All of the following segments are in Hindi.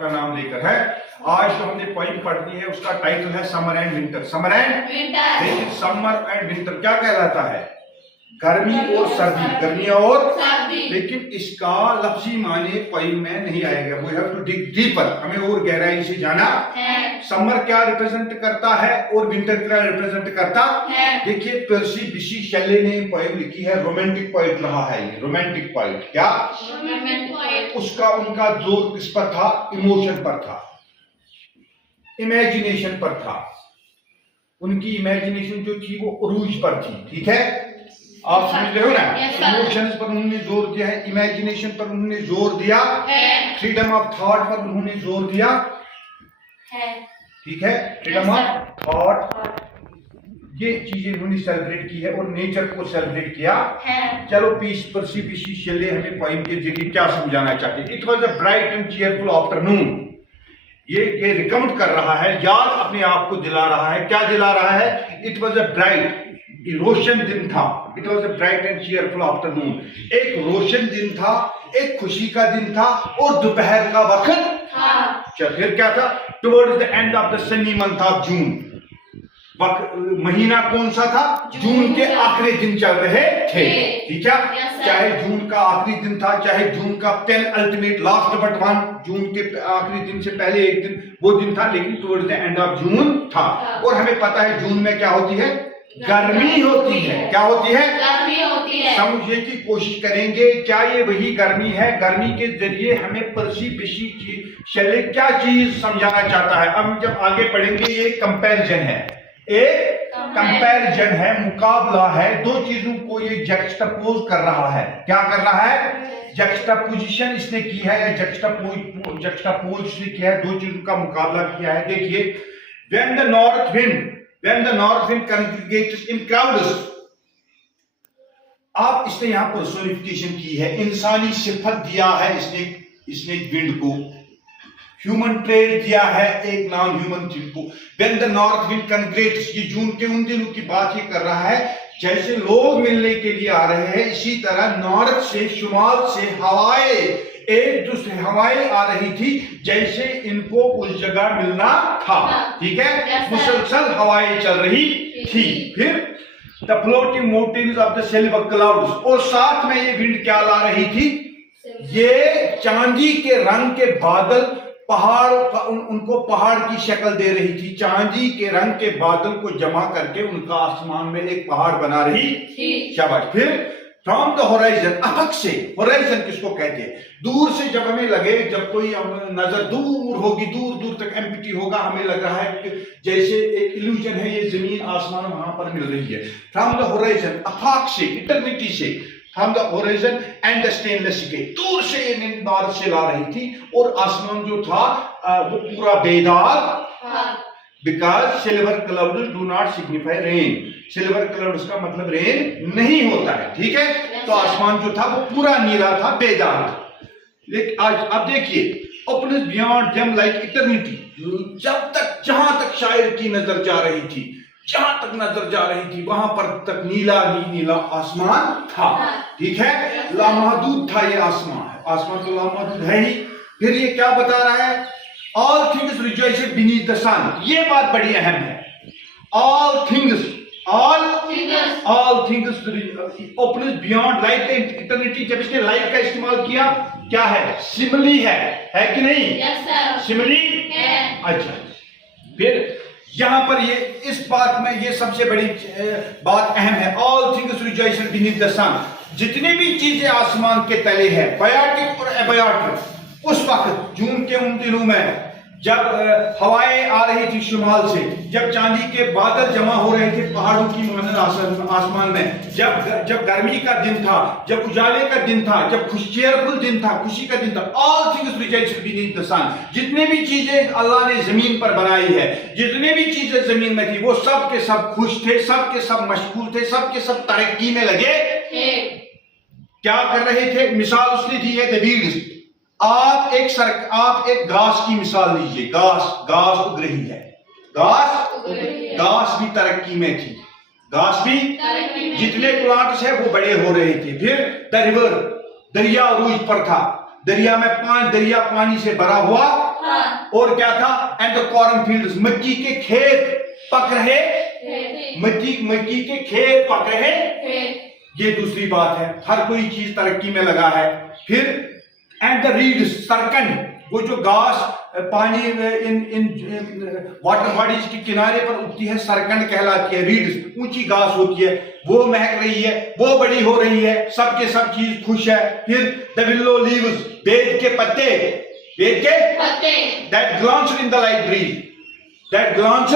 का नाम लेकर है। आज जो हमने पोइम पढ़नी है उसका टाइटल है summer and winter. Summer and winter. लेकिन समर एंड विंटर क्या कहलाता है? गर्मी और सर्दी, गर्मियां और सर्दी। लेकिन इसका लफ्जी माने पोइम में नहीं आएगा। We have to dig deeper, हमें और गहराई से जाना है। समर क्या रिप्रेजेंट करता है और विंटर क्या रिप्रेजेंट करता है? देखिए पर्सी बिशी शेले ने पोइम लिखी है, रोमांटिक पोइट रहा है ये, रोमांटिक पोइट। क्या उसका उनका जोर किस पर था? इमोशन पर था, इमेजिनेशन पर था। उनकी इमेजिनेशन जो थी वो उरूज पर थी। ठीक है, आप समझ रहे हो ना? इमोशंस पर उन्होंने जोर दिया है, इमेजिनेशन पर उन्होंने जोर दिया है, फ्रीडम ऑफ थॉट पर उन्होंने जोर दिया है। ठीक है, फ्रीडम ऑफ थॉट, ये चीजें उन्होंने सेलिब्रेट की है और नेचर को सेलिब्रेट किया है। चलो पर्सी बिशी शेले हमें पोइम के जरिए क्या समझाना चाहते हैं? It was a bright and cheerful afternoon. ये रिकमेंड कर रहा है, याद अपने आप को दिला रहा है। क्या दिला रहा है? इट वाज अ ब्राइट, रोशन दिन था। It was a bright and cheerful afternoon. एक रोशन दिन था, एक खुशी का दिन था और दोपहर का वक्त था। फिर क्या था? Towards the end of the Sunny month of June. महीना कौन सा था? जून के आखिरी दिन चल रहे थे। ठीक है, चाहे जून का आखिरी दिन था, चाहे जून का penultimate last but one, जून के आखिरी दिन से पहले एक दिन वो दिन था, लेकिन towards the end of June था। और हमें पता है जून में क्या होती है? गर्मी होती है। क्या होती है? गर्मी होती है। समझने की कोशिश करेंगे, क्या ये वही गर्मी है? गर्मी के जरिए हमें पर्सी बिशी शेले क्या चीज समझाना चाहता है? अब जब आगे पढ़ेंगे, ये कंपैरिजन है, एक कंपैरिजन है, मुकाबला है। दो चीजों को ये जक्सटापोज कर रहा है। क्या कर रहा है? जक्सटापोजिशन इसने की है, या जक्सटापोज इसने किया है, दो चीजों का मुकाबला किया है। देखिए, when the north wind congregates in crowds, आप इसने यहां पर्सोनिफिकेशन की है, इंसानी सिफत दिया है इसने विंड को, ह्यूमन ट्रेड दिया है एक नॉन ह्यूमन थिंग को। when the north wind congregates, ये जून के उन दिनों की बात ये कर रहा है जैसे लोग मिलने के लिए आ रहे हैं, इसी तरह नॉर्थ से, शुमाल से हवाएं, एक दूसरे हवाएं आ रही थी, जैसे इनको उस जगह मिलना था। ठीक है, मुसलसल हवाएं चल रही थी। फिर the floating mountains of the silver clouds, और साथ में ये विंड क्या ला रही थी? ये चांदी के रंग के बादल, पहाड़, उनको पहाड़ की शक्ल दे रही थी। चांदी के रंग के बादल को जमा करके उनका आसमान में एक पहाड़ बना रही थी। शाबाश। फिर फ्रॉम द होराइजन, अफक से, होराइजन किसको कहते हैं? दूर से जब हमें लगे, जब कोई नजर दूर होगी, दूर दूर तक एम्प्टी होगा, हमें लग रहा है कि जैसे एक इल्यूजन है, ये जमीन आसमान वहां पर मिल रही है। फ्रॉम द होराइजन, अफाक से, इटर्निटी से, from the horizon and the stainless के, दूर से ये नॉर्थ से ला रही थी, और आसमान जो था वो पूरा बेदार। Because silver clouds do not signify rain, silver clouds का मतलब रेन नहीं होता है। ठीक है, तो आसमान जो था वो पूरा नीला था, बेदार था। लेकिन आज अब देखिए, open beyond them like eternity, जब तक, जहां तक शायर की नजर जा रही थी, जहां तक नजर जा रही थी वहां पर तक नीला ही नीला आसमान था। ठीक है, लामहदूद था ये आसमान, आसमान तो लामहदूद है ही। फिर ये क्या बता रहा है? All things rejoice beneath the sun, ये बात बड़ी अहम है। All things open beyond light and eternity. जब इसने लाइट का इस्तेमाल किया, क्या है? सिमिली है कि नहीं? सिमिली है। अच्छा, फिर यहां पर ये इस बात में ये सबसे बड़ी बात अहम है। All things rejoice beneath the sun, जितनी भी चीजें आसमान के तले है, बायोटिक और एबायोटिक, उस वक्त जून के उन दिनों में जब हवाएं आ रही थी शुमाल से, जब चांदी के बादल जमा हो रहे थे पहाड़ों की मानद आसमान में, जब गर्मी का दिन था, जब उजाले का दिन था, जब चेयरफुल दिन था, खुशी का दिन था। All things rejoice beneath the sun, जितने भी चीजें अल्लाह ने जमीन पर बनाई है, जितने भी चीजें जमीन में थी, वो सब के सब खुश थे, सब के सब मशगूल थे, सब के सब तरक्की में लगे थे। क्या कर रहे थे? मिसाल उसने दी है द आप एक घास की मिसाल लीजिए। घास उग रही है, घास भी तरक्की में थी, घास भी, जितने प्लांट्स है वो बड़े हो रहे थे। फिर द रिवर, दरिया अरूज पर था, दरिया में दरिया पानी से भरा हुआ और क्या था? एंड द कॉर्न फील्ड्स, मक्की के खेत पक रहे, मक्की के खेत पक रहे। ये दूसरी बात है, हर कोई चीज तरक्की में लगा है। फिर एंड द रीड्स, सरकंड, वो जो घास पानी इन वाटर बॉडीज के किनारे पर उगती है, सरकंड कहलाती है। रीड्स ऊंची घास होती है, वो महक रही है, वो बड़ी हो रही है, सब के सब चीज खुश है। फिर द विलो लीव्स, बेद के पत्ते, बेद के पत्ते, that glance in the light breeze, that glance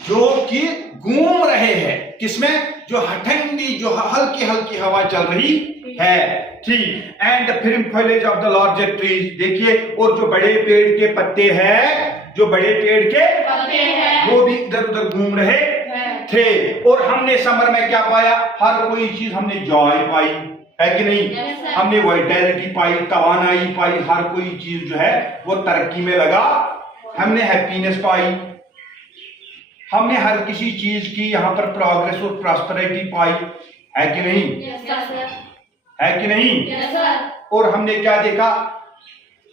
जो कि घूम रहे हैं किसमें? जो ठंडी, जो हल्की हल्की हवा चल रही है, ठीक। एंड फिर फॉलेज ऑफ द लार्जर ट्रीज, देखिए, और जो बड़े पेड़ के पत्ते हैं, जो बड़े पेड़ के पत्ते हैं, वो भी इधर उधर घूम रहे थे। और हमने समर में क्या पाया? हर कोई चीज हमने जॉय पाई, है कि नहीं? हमने वाइटैलिटी पाई, तवानाई पाई, हर कोई चीज जो है वो तरक्की में लगा। हमने हैप्पीनेस पाई, हमने हर किसी चीज की यहाँ पर प्रोग्रेस और प्रॉस्पेरिटी पाई, है कि नहीं? है कि नहीं? और हमने क्या देखा?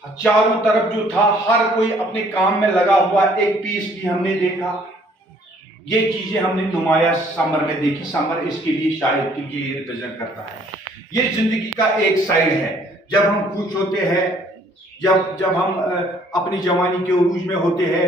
चारों तरफ जो था हर कोई अपने काम में लगा हुआ, एक पीस भी हमने देखा। ये चीजें हमने नुमाया समर में देखी। समर इसके लिए शायद के लिए रिप्रेजेंट करता है। ये जिंदगी का एक साइड है, जब हम खुश होते हैं, जब हम अपनी जवानी के उरूज में होते हैं,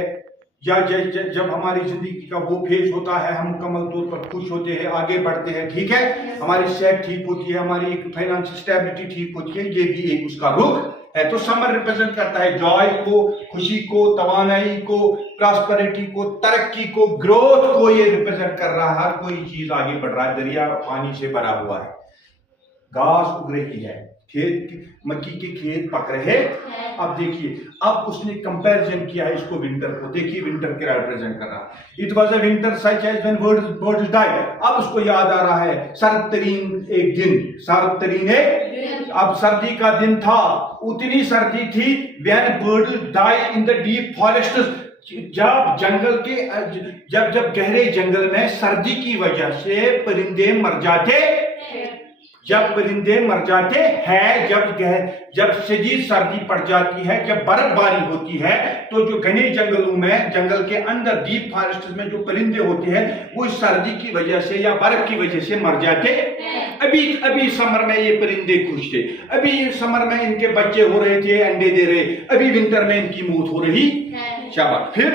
या जब हमारी जिंदगी का वो फेज होता है, हम मुकम्मल तौर पर खुश होते हैं, आगे बढ़ते हैं, ठीक है, हमारी सेहत ठीक होती है, हमारी एक फाइनेंशियल स्टेबिलिटी ठीक होती है, ये भी एक उसका रुख है। तो समर रिप्रेजेंट करता है जॉय को, खुशी को, तवानाई को, प्रॉस्पेरिटी को, तरक्की को, ग्रोथ को ये रिप्रेजेंट कर रहा है। हर कोई चीज आगे बढ़ रहा है, दरिया पानी से भरा हुआ है, घास उग रही है, खेत, मक्की के खेत पक रहे। अब देखिए, अब उसने कंपैरिजन किया है इसको विंटर को। देखिए विंटर क्या रिप्रेजेंट कर रहा है। It was a winter such as when birds died. अब उसको याद आ रहा है सर्द तरीन एक दिन, सर्द तरीन एक, अब सर्दी का दिन था, उतनी सर्दी थी when birds die in the deep forest, जब जंगल के जब गहरे जंगल में सर्दी की वजह से परिंदे मर जाते, जब परिंदे मर जाते हैं, जब शदीद सर्दी पड़ जाती है, जब बर्फबारी होती है, तो जो घने जंगलों में, जंगल के अंदर डीप फॉरेस्ट में जो परिंदे होते हैं, वो सर्दी की वजह से या बर्फ की वजह से मर जाते। अभी समर में ये परिंदे खुश थे, अभी समर में इनके बच्चे हो रहे थे, अंडे दे रहे, अभी विंटर में इनकी मौत हो रही। शाबाश। फिर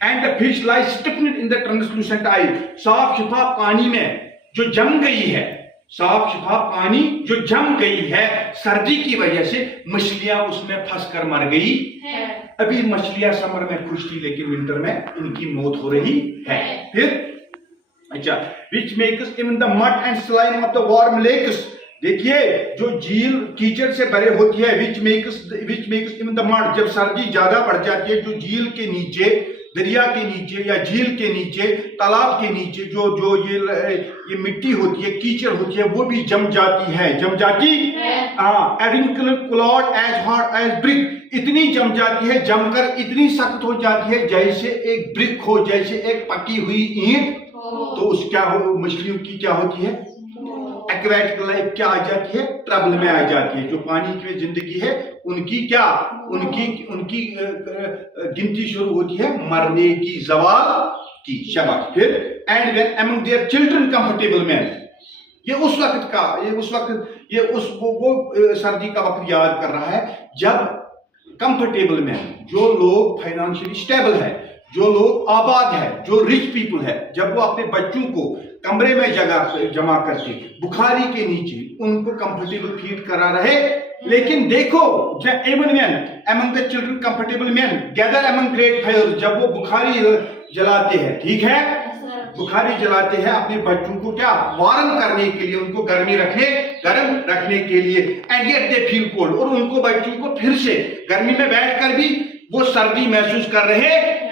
and the fish lies stiffened in the translucent eye, साफ शफाफ पानी में जो जम गई है, साफ शफाफ पानी जो जम गई है सर्दी की वजह से, मछलियां उसमें फंस कर मर गई है। अभी मछलियां समर में खुश थी, लेकिन विंटर में इनकी मौत हो रही है। फिर अच्छा, which makes even the mud and slime of the warm lakes, देखिए जो झील कीचड़ से भरे होती है, which makes even the mud, जब सर्दी ज्यादा बढ़ जाती है, जो झील के नीचे, दरिया के नीचे या झील के नीचे, तालाब के नीचे जो ये मिट्टी होती है, कीचड़ होती है, वो भी जम जाती है, जम जाती clod as hard as brick, इतनी जम जाती है, जमकर इतनी सख्त हो जाती है जैसे एक ब्रिक हो, जैसे एक पकी हुई ईंट। तो उस क्या हो, मछलियों की क्या होती है? एक्वेटिक लाइफ क्या आ जाती है? ट्रबल में आ जाती है। जो पानी की जिंदगी है, उनकी क्या, उनकी गिनती शुरू होती है मरने की, जवाल की। शाबाश। फिर and when among their children comfortable man, ये उस वक्त का, वो सर्दी का वक्त याद कर रहा है, जब कंफर्टेबल मैन, जो लोग फाइनेंशियली स्टेबल है, जो लोग आबाद है, जो रिच पीपल है, जब वो अपने बच्चों को कमरे में जमा करके बुखारी के नीचे उनको कंफर्टेबल फील करा रहे। लेकिन देखो, even when among the children comfortable man gather among great fire, जब वो बुखारी जलाते हैं, ठीक है, बुखारी जलाते हैं अपने बच्चों को क्या, वार्म करने के लिए, उनको गर्म रखने के लिए, and yet they feel cold, और उनको बच्चों को फिर से गर्मी में बैठकर भी वो सर्दी महसूस कर रहे हैं।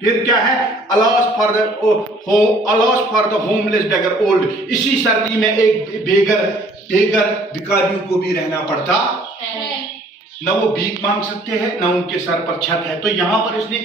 फिर क्या है, alas for the homeless beggar old, इसी सर्दी में एक बेगर भिखारियों को भी रहना पड़ता है, न वो भीख मांग सकते हैं, न उनके सर पर छत है। तो यहाँ पर इसने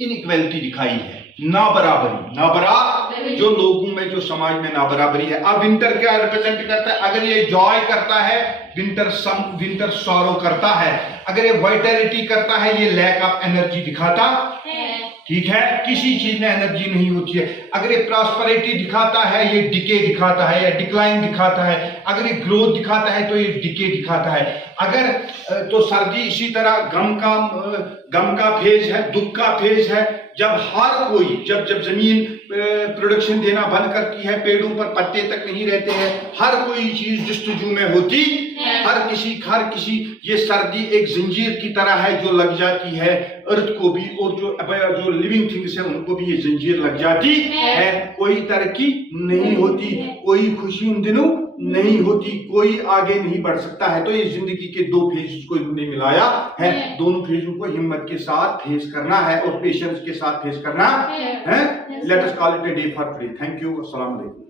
इनइक्वालिटी दिखाई है, नाबराबरी, जो लोगों में, जो समाज में नाबराबरी है। अब विंटर क्या रिप्रेजेंट करता है? अगर ये जॉय करता है, विंटर सॉरो करता है। अगर ये वाइटलिटी करता है, ये लैक ऑफ एनर्जी दिखाता है। ठीक है, किसी चीज में एनर्जी नहीं होती है। अगर ये प्रॉस्पेरिटी दिखाता है, ये डिके दिखाता है या डिक्लाइन दिखाता है। अगर ये ग्रोथ दिखाता है तो ये डिके दिखाता है। अगर तो सर्दी इसी तरह गम का फेज है, दुख का फेज है। जब हर कोई, जब जमीन प्रोडक्शन देना बंद करती है, पेड़ों पर पत्ते तक नहीं रहते हैं, हर कोई चीज जस्तजू में होती, हर किसी, ये सर्दी एक जंजीर की तरह है जो लग जाती है अर्थ को भी, और जो लिविंग थिंग्स है उनको भी ये जंजीर लग जाती है। कोई तरक्की नहीं होती, कोई खुशी उन दिनों नहीं होती, कोई आगे नहीं बढ़ सकता है। तो ये जिंदगी के दो फेज को इन्होंने मिलाया है। दोनों फेजों को हिम्मत के साथ फेस करना है और पेशेंस के साथ फेस करना है। Let us call it a day for today. Thank you. अस्सलाम वालेकुम।